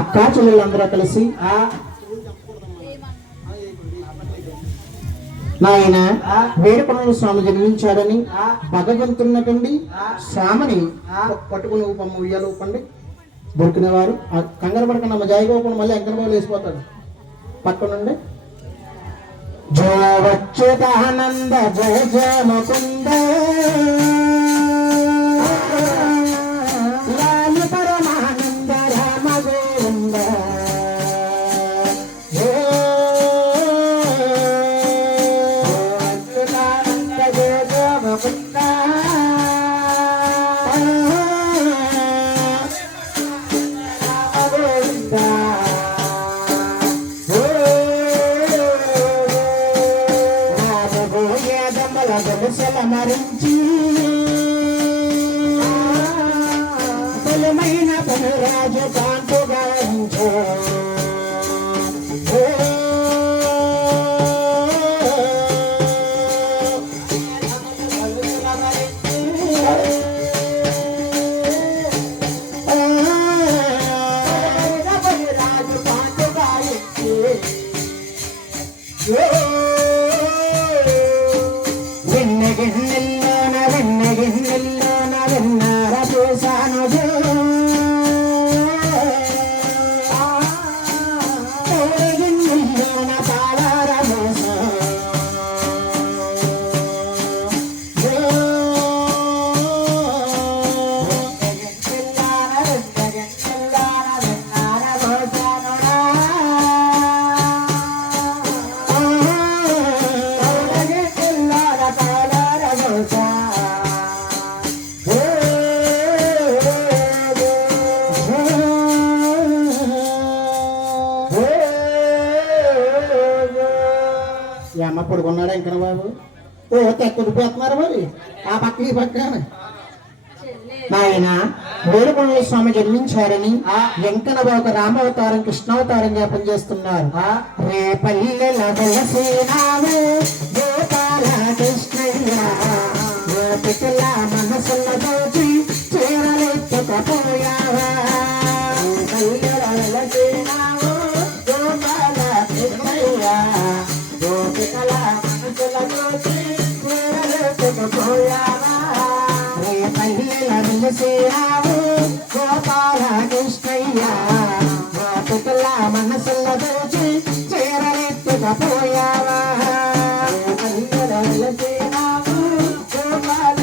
అక్క చెల్లెళ్ళందరూ కలిసి నాయన వేరుకొండ స్వామి జన్మించాడని భగవంతున్నటువంటి స్వామిని పట్టుకుని ఊపమ్మ ఉయ్యాలి ఊపండి. దొరికినవారు కంగారు పడకుండా జాయి ఊపండి మళ్ళీ ఎంకరబాబులు వేసిపోతాడు. పట్టుకునండి జో వచ్చుతానంద జయ జయ గొలుసల మరించి తొలమైన పనురాజు కాంతుగా ఉంచు ಮಗನಲ್ಲಿ ఒకడు కొన్నాడా ఇంకా బాబు? ఓ తెక్కుడిపోతున్నారు మరి. ఆ పక్క ఈ పక్క. నాయన వేరుకొండ స్వామి జన్మించారని వెంకన ఒక రామావతారం కృష్ణావతారంగా పనిచేస్తున్నారు రేపల్లెల వెలసేనావే శ్రీరావు గోపాల కృష్ణయ్య పిల్ల మనసుల దోచి చేరలెత్తుకపోయావా Sri Rao Gopala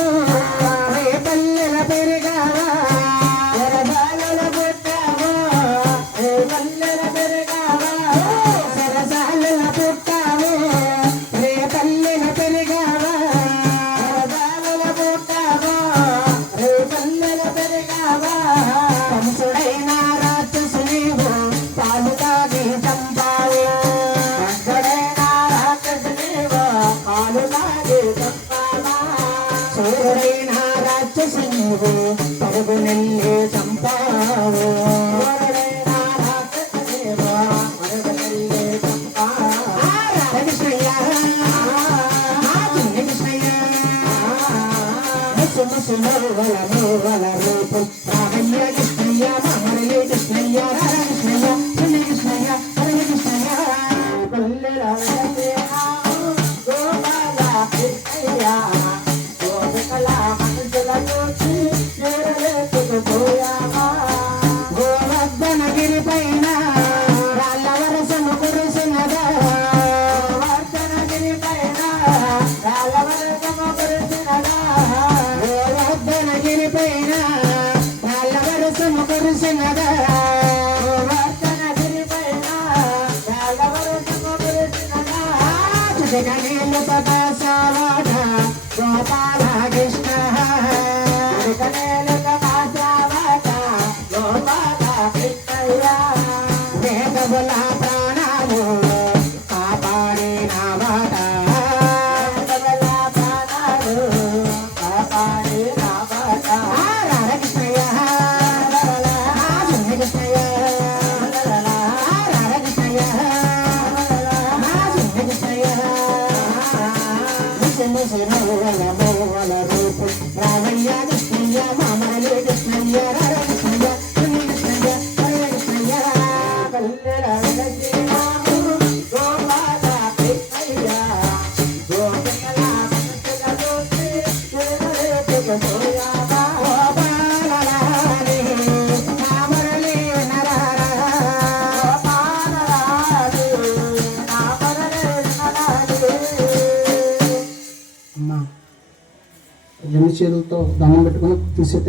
Mm-hmm. I'm gonna Sega, Sega, Sega, మోవల మోవల రూపు రామయ్య కృష్ణయ్య మామయ్య కృష్ణయ్య రామ చేతులతో దండం పెట్టుకుని చూసే